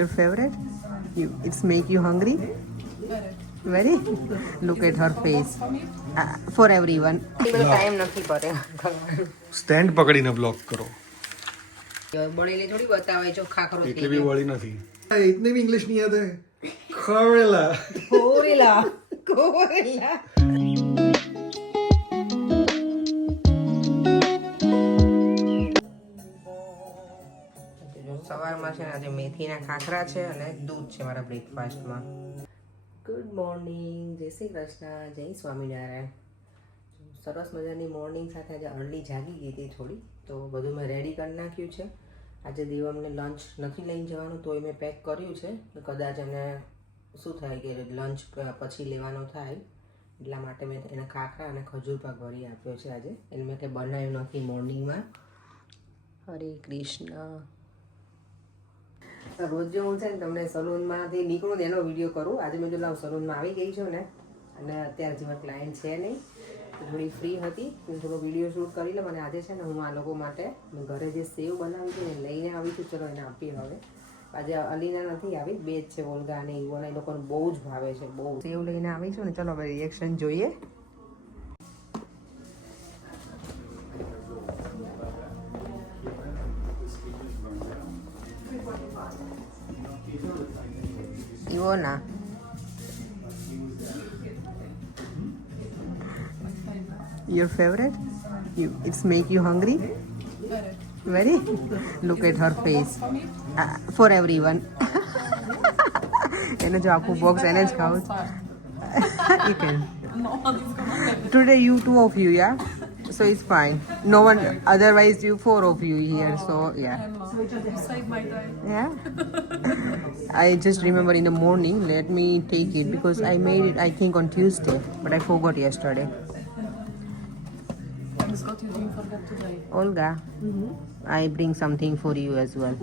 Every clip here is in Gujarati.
Your favorite? It's make you hungry? Very? Look at her face. For everyone. Time નથી પડે. સ્ટેન્ડ પકડીને બ્લોક કરો. બળેલી થોડી બતાવે જો ખાખરો એટલે બી વળી નથી. इतने भी इंग्लिश नहीं आते. कोरेला. કોરેલા. કોરેલા. સવારમાં છે ને આજે મેથીના ખાખરા છે અને દૂધ છે મારા બ્રેકફાસ્ટમાં. ગુડ મોર્નિંગ, જય શ્રી કૃષ્ણ, જય સ્વામિનારાયણ. સરસ મજાની મોર્નિંગ સાથે આજે અર્લી જાગી ગઈ હતી થોડી, તો બધું મેં રેડી કરી નાખ્યું છે. આજે દેવમને લંચ નથી લઈને જવાનું, તોય મેં પેક કર્યું છે. કદાચ એને શું થાય કે લંચ પછી લેવાનો થાય, એટલા માટે મેં એને ખાખરા અને ખજૂર પાક ભરી આપ્યો છે આજે. એને મેં કંઈ બનાવ્યું નથી મોર્નિંગમાં. હરે કૃષ્ણ. રોજ હું છે ને તમને સલૂનમાંથી નીકળું ને એનો વિડીયો કરું. આજે મેં જો લાવ સલૂનમાં આવી ગઈ છું ને, અને અત્યારે જેમાં ક્લાયન્ટ છે નહીં, થોડી ફ્રી હતી, થોડો વિડીયો શૂટ કરી લે. અને આજે છે ને હું આ લોકો માટે ઘરે જે સેવ બનાવી છે ને લઈને આવી છું. ચલો એને આપીએ હવે. આજે અલીના નથી આવી, બે જ છે, ઓલ્ગા અને ઈવોના. એ લોકોને બહુ જ ભાવે છે, બહુ. સેવ લઈને આવી છું ને, ચલો હવે રિએક્શન જોઈએ. Iwona. Your favorite? It's make you hungry? Very? Look at her face. For everyone. એને જો આખું બોક્સ એને જ ખાવું છે. You can. Today you two of you, yeah? So it's fine. No one, otherwise you four of you here, so yeah. Save my time. Yeah. I just remember in the morning, let me take it because I made it, I think, on Tuesday, but I forgot yesterday. Scott, you didn't forget today. Olga, I bring something for you as well.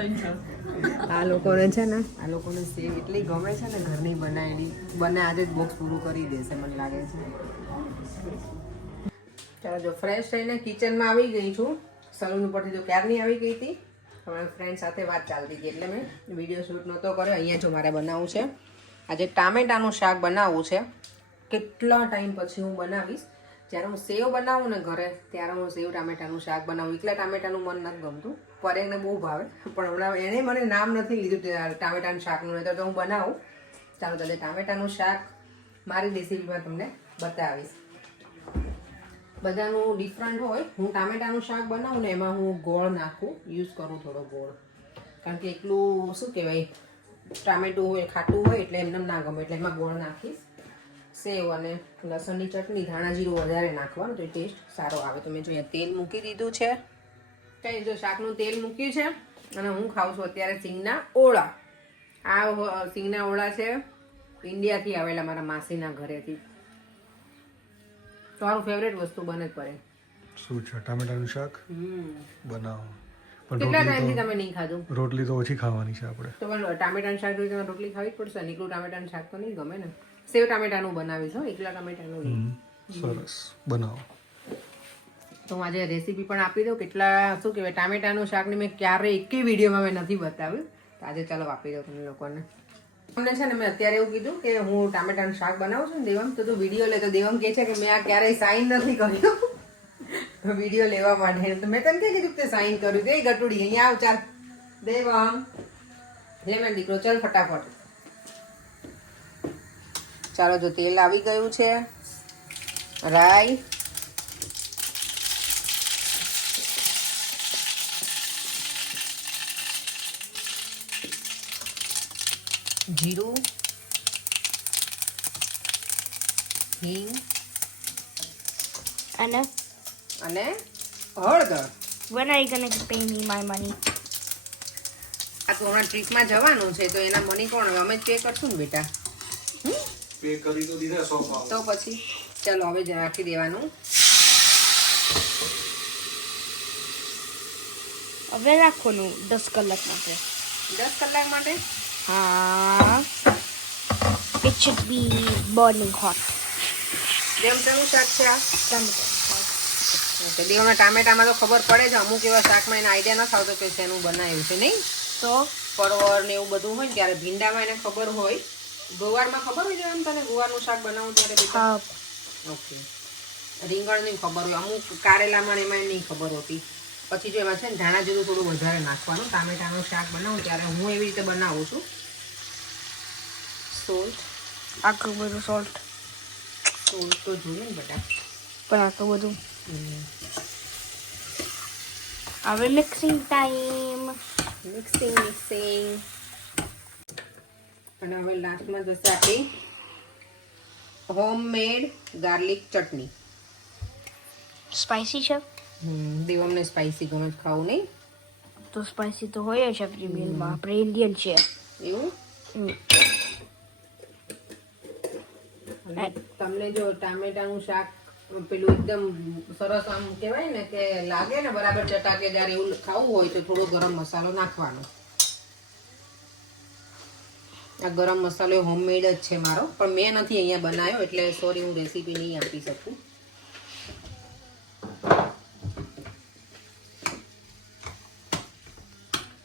Danger. આ લોકોને છે ને, આ લોકોને સેવ એટલી ગમે છે ને, ઘરની બનાવેલી. બને આજે જ બોક્સ પૂરું કરી દેશે મને લાગે છે. ચાલો જો ફ્રેશ થઈને કિચનમાં આવી ગઈ છું. સલૂન ઉપરથી જો ક્યારની આવી ગઈ હતી, તમારા ફ્રેન્ડ સાથે વાત ચાલતી હતી એટલે મેં વિડીયો શૂટ નહોતો કર્યો. અહીંયા જો મારે બનાવવું છે આજે ટામેટાનું શાક બનાવવું છે. કેટલા ટાઈમ પછી હું બનાવીશ. જ્યારે હું સેવ બનાવું ને ઘરે, ત્યારે હું સેવ ટામેટાનું શાક બનાવું. એકલા ટામેટાનું મન નથી ગમતું, પર એને બહુ ભાવે, પણ હમણાં એને મને નામ નથી લીધું ટામેટાનું શાકનું, નહીં તો હું બનાવું. ચાલો તો ટામેટાનું શાક મારી રેસીપીમાં તમને બતાવીશ. બધાનું ડિફરન્ટ હોય. હું ટામેટાનું શાક બનાવું ને એમાં હું ગોળ નાખું, યુઝ કરું થોડો ગોળ, કારણ કે એકલું શું કહેવાય ટામેટું હોય ખાટું હોય એટલે એમને ના ગમે, એટલે એમાં ગોળ નાખીશ. સેવ અને લસણની ચટણી, ધાણા જીરું વધારે નાખવાનું, તો એ ટેસ્ટ સારો આવે. તો મેં જો અહીંયા તેલ મૂકી દીધું છે. કંઈ જો શાકનું તેલ મૂક્યું છે. અને હું ખાઉં છું અત્યારે સિંગના ઓળા. આ સિંગના ઓળા છે ઇન્ડિયાથી આવેલા, મારા માસીના ઘરેથી. તમારું ફેવરેટ વસ્તુ બને જ પડે. શું છે? ટામેટાનું શાક બનાવો. પણ કેટલા ટાઈમથી તમે નહીં ખાધું? રોટલી તો ઓછી ખાવાની છે આપણે. તો પણ ટામેટાનું શાક જોઈ તમે રોટલી ખાવી જ પડશે. નીકળું ટામેટાનું શાક તો નહીં ગમે ને. સેવ ટામેટાનું બનાવીશું, એકલા ટામેટાનું નહીં. સરસ, બનાવો. તો હું આજે રેસીપી પણ આપી દઉં. કેટલા શું કહેવાય ટામેટાનું શાકની મેં ક્યારેય એકેય વિડીયોમાં મેં નથી બતાવ્યું, તો આજે ચાલો આપી દઉં તમને લોકોને. તમને છે ને મેં અત્યારે એવું કીધું કે હું ટામેટાનું શાક બનાવું છું ને દેવમ, તો તું વિડીયો લે. તો દેવમ કહે છે કે મેં આ ક્યારેય સાઇન નથી કર્યું વિડીયો લેવા માટે. તો મેં તને કીધું કે સાઇન કર્યું. કઈ ગટુડી અહીંયા આવ, ચાલ દેવમ, લે મેં દીકરો, ચાલ ફટાફટ. ચાલો જો તેલ આવી ગયું છે. રાઈ, જીરું, હિંગ Anna, અને હળદર. when are you gonna pay me my money? આ તો હમણાં ટ્રીપમાં જવાનું છે, તો એના મની કોણ, અમે જ પે કરશું ને બેટા. પે કરી તો દીધા 100 પાવ. તો પછી ચાલો હવે રાખી દેવાનું. હવે રાખવાનું 10 કલાક માટે. 10 કલાક માટે? હા. It should be burning hot. જેમ તેનું શાક છે આ. Tomato. ઓકે દેવામાં ટામેટામાં તો ખબર પડે છે, અમુક એવા શાકમાં એને આઈડિયા ન આવતો કે શેનું બનાવ્યું છે નહીં. તો પરવળ ને એવું બધું હોય ને ત્યારે ભીંડામાં એને ખબર હોય. ગુવારમાં ખબર હોય છે એમ તને ગુવારનું શાક બનાવું ત્યારે બેટા? હા ઓકે. રીંગણની ખબર હોય, અમુક કારેલામાં ને એમાં નહીં ખબર હોતી. પછી જો એમાં છે ને ધાણા જેવું થોડું વધારે નાખવાનું. ટામેટાનું શાક બનાવું ત્યારે હું એવી રીતે બનાવું છું. સોલ્ટ આટલું બધું સોલ્ટ સોલ્ટ તો જોઈએ ને બેટા. પણ આટલું બધું. હવે મિક્સિંગ ટાઈમ. મિક્સિંગ અને હવે લાસ્ટમાં જશે આપણી હોમમેડ ગાર્લિક ચટણી. સ્પાઇસી છે દેવમને સ્પાઇસી ગમે છે ખાવું નહીં? તો સ્પાઇસી તો હોય જ આપણી મીલમાં. આપણે ઇન્ડિયન છે. એવું અને તમને જો ટામેટાનું શાક પેલું એકદમ સરસ આમ કહેવાય ને કે લાગે ને બરાબર ચટાકેદાર એવું ખાવું હોય તો થોડો ગરમ મસાલો નાખવાનો. આ ગરમ મસાલો હોમમેડ જ છે મારો, પણ મેં નથી અહીંયા બનાવ્યો એટલે સોરી હું રેસીપી નહીં આપી શકું.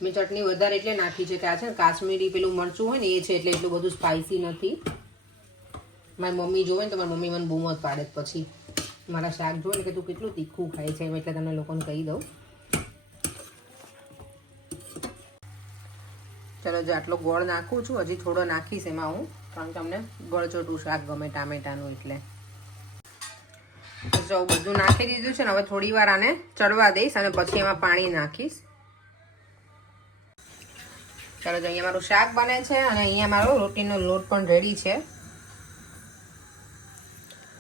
મેં ચટણી વધારે એટલે નાખી છે કે આ છે ને કાશ્મીરી પેલું મરચું હોય ને એ છે એટલે એટલું બધું સ્પાઇસી નથી. મારી મમ્મી જોવે ને તો મારી મમ્મી મને બૂમ જ પાડે પછી. મારા શાક જોવે ને કે તું કેટલું તીખું ખાય છે એટલે તમને લોકોને કહી દઉં. ચલો જો આટલો ગોળ નાખું છું, હજી થોડો નાખીશ એમાં હું, કારણ કે અમને ગળચોટું શાક ગમે ટામેટાનું એટલે. જો બધું નાખી દીધું છે ને હવે થોડી વાર આને ચડવા દઈશ અને પછી એમાં પાણી નાખીશ. ચાલો જો અહીંયા મારું શાક બને છે અને અહીંયા મારો રોટીનો લોટ પણ રેડી છે.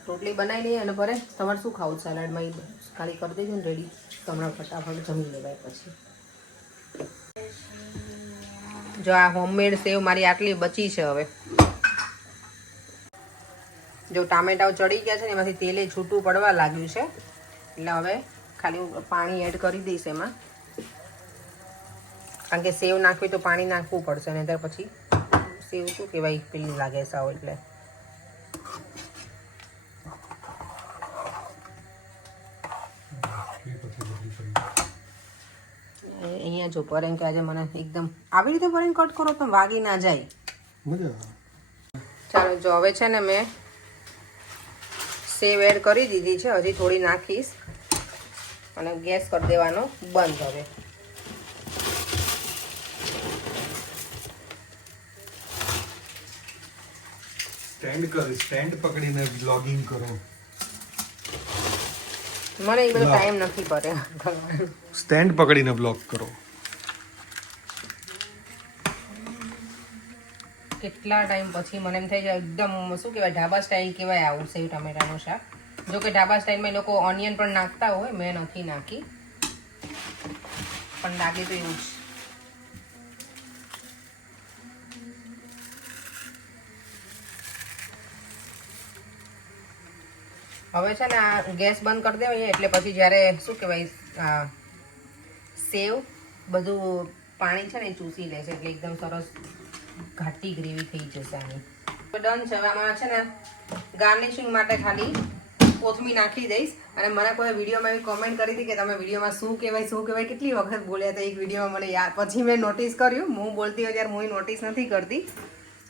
રોટલી બનાવી લઈએ અને ભરે તમારે શું ખાવું સલાડમાં એ ખાલી કરી દેજો ને રેડી, તો હમણાં ફટાફટ જમી લેવાય પછી. જો આ હોમમેડ સેવ મારી આટલી બચી છે. હવે જો ટામેટાઓ ચડી ગયા છે ને એમાંથી તેલે છૂટું પડવા લાગ્યું છે એટલે હવે ખાલી હું પાણી એડ કરી દઈશ એમાં, કારણ કે સેવ નાખવી તો પાણી નાખવું પડશે ને ત્યાર પછી સેવ શું કહેવાય પેલી લાગે સાવ એટલે. અહીંયા જો પરેન કે આજે મને એકદમ આવી રીતે પરેન કટ કરો તો વાગી ના જાય. ચાલો જો હવે છે ને મેં સેવ એડ કરી દીધી છે, હજી થોડી નાખીશ અને ગેસ કરી દેવાનો બંધ. હવે સ્ટેન્ડ પકડીને બ્લોગિંગ કરો. મને એ બધો ટાઈમ નથી પડે. સ્ટેન્ડ પકડીને બ્લોગ કરો. કેટલા ટાઈમ પછી મને એમ થઈ જાય એકદમ શું કહેવાય ઢાબા સ્ટાઇલ કહેવાય આવું સેવ ટમેટાનું શાક. જો કે ઢાબા સ્ટાઇલમાં એ લોકો ઓનિયન પણ નાખતા હોય, મેં નથી નાખી, પણ લાગે તો એવું જ. હવે છે ને આ ગેસ બંધ કરી દેવાય એટલે પછી જ્યારે શું કહેવાય સેવ બધું પાણી છે ને એ ચૂસી લેશે એટલે એકદમ સરસ ઘાટી ગ્રેવી થઈ જશે આની. ડન છે. હવે આમાં છે ને ગાર્નિશિંગ માટે ખાલી કોથમીર નાખી દઈશ. અને મને કોઈ વિડીયોમાં એવી કોમેન્ટ કરી હતી કે તમે વિડીયોમાં શું કહેવાય કેટલી વખત બોલ્યા હતા એક વિડીયોમાં મને યાદ, પછી મેં નોટિસ કર્યું. હું બોલતી હોય ત્યારે હું નોટિસ નથી કરતી,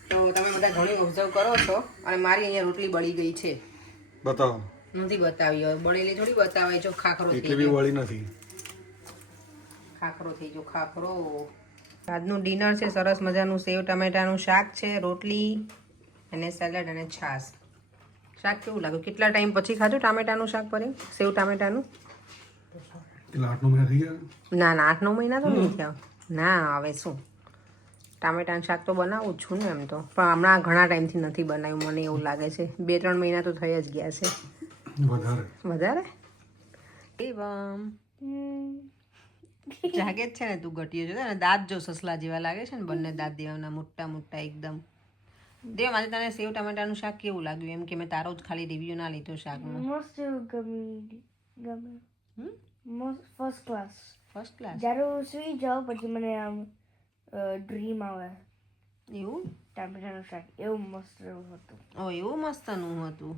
તો તમે બધા ઘણી ઓબ્ઝર્વ કરો છો. અને મારી અહીંયા રોટલી બળી ગઈ છે. બતાવો. નથી બતાવી, હવે બળેલી થોડી બતાવાય. જો ખાખરો થઈ એટલી બી વળી નથી. ખાખરો થઈ ગયો ખાખરો. આજનું ડિનર છે સરસ મજાનું સેવ ટમેટાનું શાક છે, રોટલી અને સેલડ અને છાશ. શાક કેવું લાગ્યું? કેટલા ટાઈમ પછી ખાધું ટામેટાનું શાક પર સેવ ટામેટાનું? કેટલા 8-9 મહિના થઈ ગયા? ના 8-9 મહિના તો નહીં થયા. ના હવે શું, ટામેટાનું શાક તો બનાવું જ છું ને એમ તો, પણ હમણાં ઘણા ટાઈમથી નથી બનાવ્યું. મને એવું લાગે છે 2-3 મહિના તો થઈ જ ગયા છે. વધારે જાગે જ છે ને તું ઘટીએ છો ને. દાંત જો સસલા જેવા લાગે છે ને, બંને દાંત દેવાના મોટા મોટા એકદમ. દેવ આજે તને સેવ ટમેટાનું શાક કેવું લાગ્યું? એમ કે મેં તારો જ ખાલી રિવ્યુ ના લીધો શાકનો. મસ્ત ગમે. First class. First class. જ્યારે હું સુઈ જાઉં પછી મને આમ ડ્રીમ આવે. એવું ટામેટાનું શાક એવું મસ્ત હતું. ઓ એવું મસ્તનું હતું.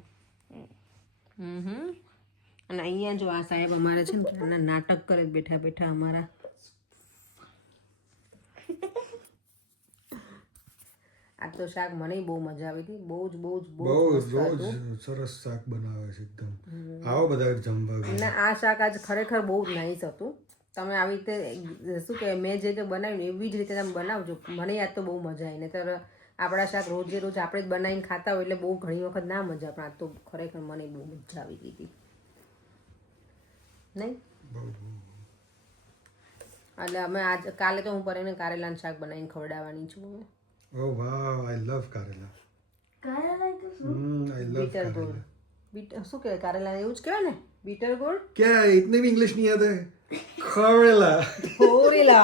અને અહીંયા જો આ સાહેબ અમારે છે ને એના નાટક કરે બેઠા બેઠા અમારા. આ તો શાક મને બહુ મજા આવી હતી, બહુ જ સરસ શાક બનાવે છે એકદમ. આવો બધા જમવા. અને આ શાક આજ ખરેખર બહુ જ નાઈસ હતું. તમે આવી રીતે શું કે મેં જે રીતે બનાવ્યું એવી જ રીતે તમે બનાવજો. મને યાદ તો બહુ મજા આવી. નહીંતર આપણા શાક રોજે રોજ આપણે જ બનાવીને ખાતા હોય એટલે બહુ ઘણી વખત ના મજા, પણ આ તો ખરેખર મને બહુ મજા આવી ગઈ હતી નહીં. એટલે અમે આજ કાલે તો હું પરીને કારેલાનું શાક બનાવીને ખવડાવવાની છું. Oh wow, I love Karela. કારેલા તો શું? I love bitter Karela. ગોળ. શું કહેવાય કારેલા એવું જ કહેવાય ને, બીટર ગોળ. क्या इतने भी इंग्लिश नहीं आते? Karela. કોરેલા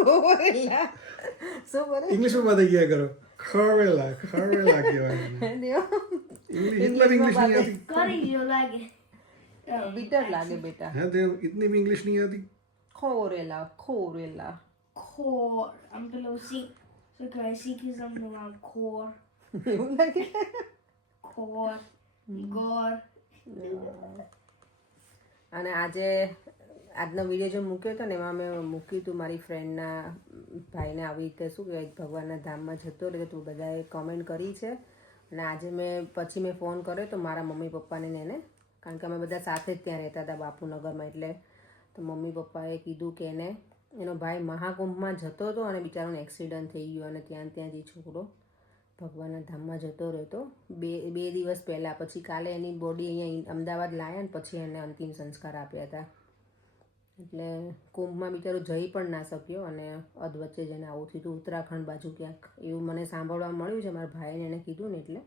કોરેલા શું બોલે इंग्लिश में बातें किया करो. Karela, Karela क्या है? इंग्लिश इतना भी इंग्लिश नहीं आती. કરી જો લાગે. બીટર લાગે બેટા. है देव इतनी भी इंग्लिश नहीं आती. કોરેલા કોરેલા ખોર આમ પેલો શીખ શું કહેવાય શીખી સમનું આમ ખોર એવું લાગે. ખોર ગોર. અને આજનો વિડીયો જો મૂક્યો હતો ને એમાં મેં મૂક્યું હતું મારી ફ્રેન્ડના ભાઈને આવી રીતે શું કહેવાય ભગવાનના ધામમાં જતો રહે તો બધાએ કમેન્ટ કરી છે. અને આજે પછી મેં ફોન કર્યો તો મારા મમ્મી પપ્પાને ને એને, કારણ કે અમે બધા સાથે જ ત્યાં રહેતા હતા બાપુનગરમાં. એટલે તો મમ્મી પપ્પાએ કીધું કે એનો ભાઈ મહાકુંભમાં જતો હતો અને બિચારાનો એક્સિડન્ટ થઈ ગયો અને ત્યાં જ એ છોકરો ભગવાનના ધામમાં જતો રહ્યો હતો બે દિવસ પહેલાં. પછી કાલે એની બોડી અહીંયા અમદાવાદ લાવ્યા ને પછી એને અંતિમ સંસ્કાર આપ્યા હતા. એટલે કુંભમાં બિચારો જઈ પણ ના શક્યો અને અધવચ્ચે જઈને આવું થયું હતું ઉત્તરાખંડ બાજુ ક્યાંક, એવું મને સાંભળવા મળ્યું છે. મારા ભાઈને એને કીધું ને એટલે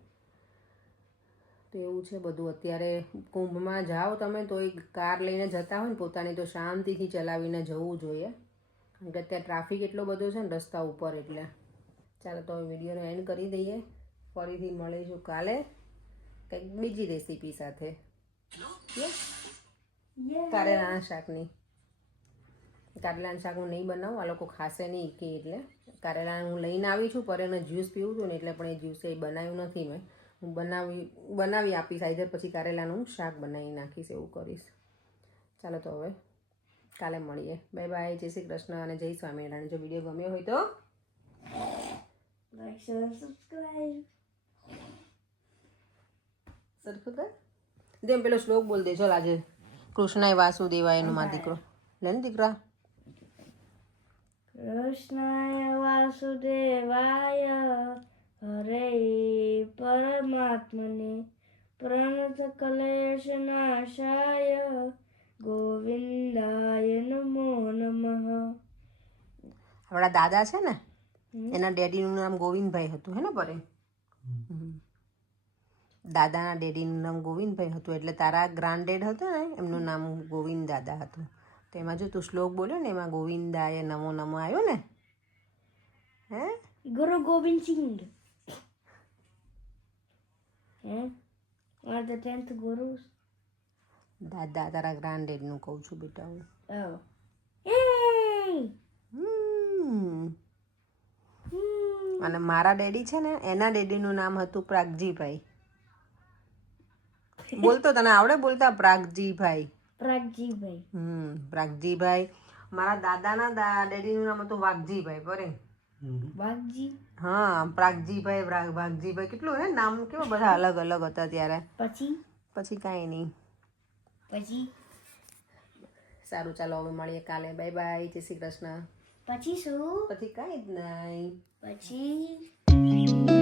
તો એવું છે બધું. અત્યારે કુંભમાં જાઓ તમે તો એક કાર લઈને જતા હોય ને પોતાની તો શાંતિથી ચલાવીને જવું જોઈએ, કારણ કે અત્યારે ટ્રાફિક એટલો બધો છે ને રસ્તા ઉપર. એટલે ચાલો તો હવે વિડીયોને એન્ડ કરી દઈએ. ફરીથી મળીશું કાલે કંઈક બીજી રેસીપી સાથે. કારેલાના શાકની. કારેલાનું શાક હું નહીં બનાવું, આ લોકો ખાશે નહીં કે એટલે કારેલા હું લઈને આવી છું. પર એને જ્યુસ પીવું હતું ને એટલે પણ એ જ્યુસ એ બનાવ્યું નથી મેં. હું બનાવી આપીશ આઈધર પછી કારેલાનું શાક બનાવી નાખીશ, એવું કરીશ. ચાલો તો હવે કાલે મળીએ. બાય બાય, જય શ્રી કૃષ્ણ અને જય સ્વામિનારાયણ. જો વિડીયો ગમ્યો હોય તો લાઈક શેર સબસ્ક્રાઇબ. સરખું કર દેમ. પેલો શ્લોક બોલ દે ચલ આજે. કૃષ્ણાય વાસુદેવાય એનો માં દીકરો લે ને દીકરા. કૃષ્ણાય વાસુદેવાય હરે પરમાત્મને પ્રણત ક્લેશ નાશાય ગોવિંદાય નમો નમઃ. આપણા દાદા છે ને એના ડેડીનું નામ ગોવિંદભાઈ હતું હે ને પરે. દાદાના ડેડીનું નામ ગોવિંદભાઈ હતું એટલે તારા ગ્રાન્ડ ડેડ હતો ને એમનું નામ ગોવિંદ દાદા હતું. તો એમાં જો તું શ્લોક બોલ્યો ને એમાં ગોવિંદાય નમો નમો આવ્યો ને. હે ગુરુ ગોવિંદ સિંહ. Are the 10th gurus? દાદા તારા ગ્રાન્ડ ડેડનું કહું છું બેટા હું. Oh. Yay! અને મારા ડેડી છે ને એના ડેડીનું નામ હતું પ્રાગજીભાઈ. બોલતો તને આવડે બોલતા? પ્રાગજીભાઈ. પ્રાગજીભાઈ. પ્રાગજીભાઈ. મારા દાદાના ડેડીનું નામ હતું વાઘજીભાઈ. પરે વાઘજી. હા પ્રાગજીભાઈ વાઘજીભાઈ કેટલું હે નામ, કેવા બધા અલગ અલગ હતા ત્યારે. પછી કાંઈ નહીં. પછી સારું ચાલો હવે મળીએ કાલે. બાય બાય, જય શ્રી કૃષ્ણ. પછી શું? પછી કાંઈ જ નહીં. પછી